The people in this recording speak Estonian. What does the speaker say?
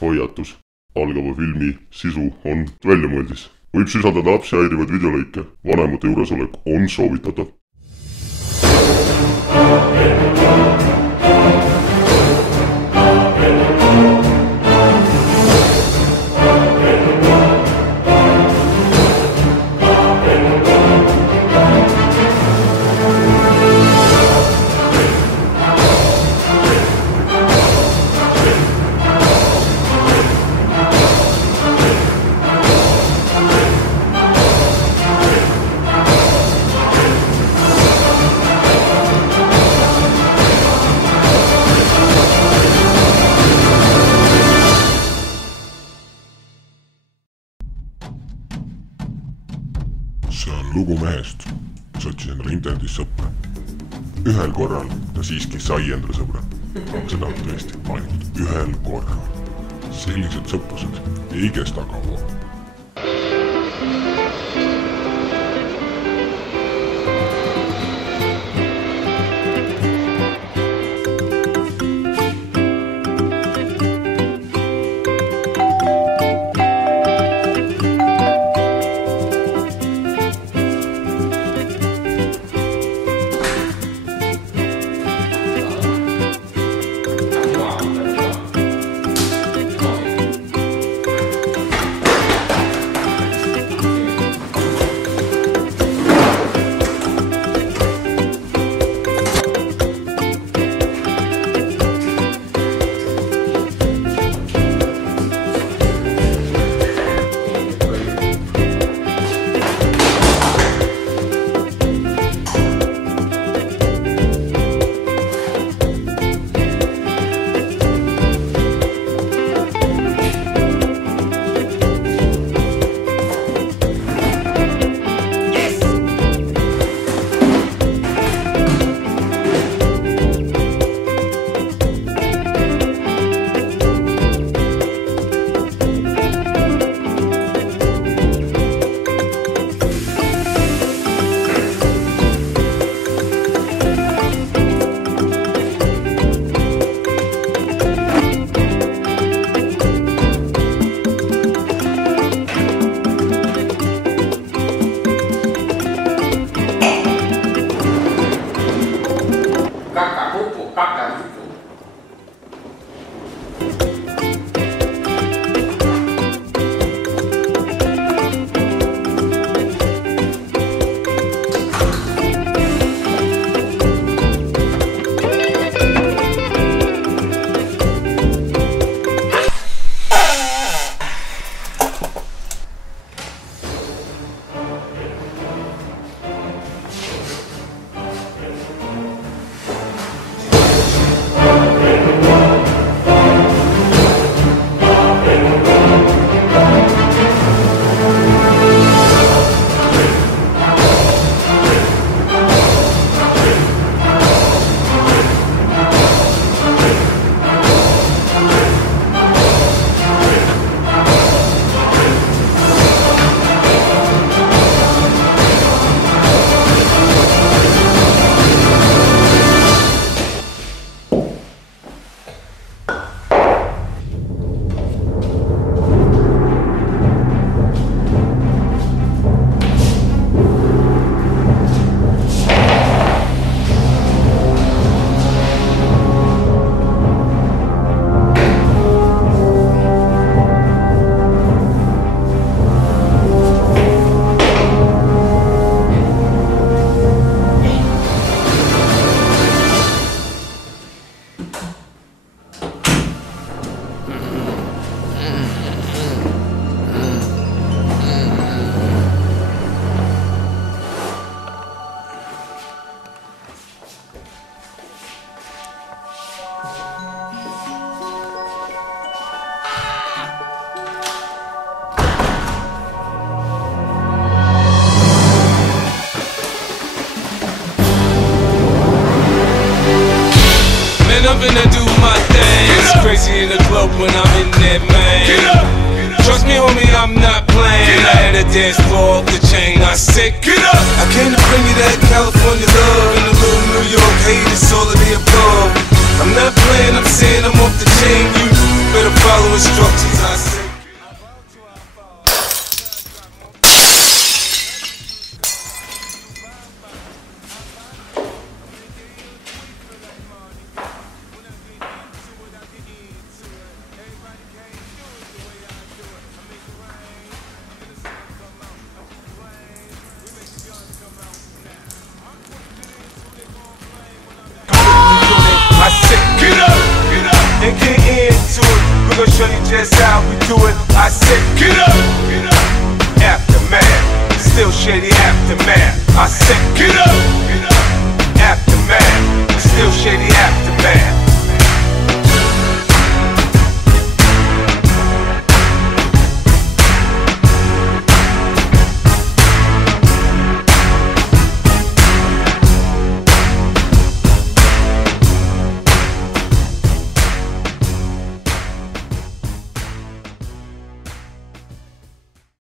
hoiatus. Algava filmi sisu on väljamõeldis. Võib sisaldada lapsi häirivaid videolõike. Vanemate juuresolek on soovitatav. See on lugu mehest, kes otsis endale internetis sõpra. Ühel korral ta siiski sai endale sõbra. Seda tõesti ainult ühel korral. Sellised sõprused ei kesta kaua. I'm finna do my thing. It's crazy in the club when I'm in that man. Trust me, homie, I'm not playing. I had a dance floor off the chain. I said, get up. I came to bring you that California love and a little New York hate. It's all of the above. I'm not playing. I'm saying I'm off the chain. You better to follow instructions. I say. And get into it. We're gonna show you just how we do it. I said, get up, get up. Aftermath, still shady aftermath. I said, get up, get up. Aftermath, still shady aftermath.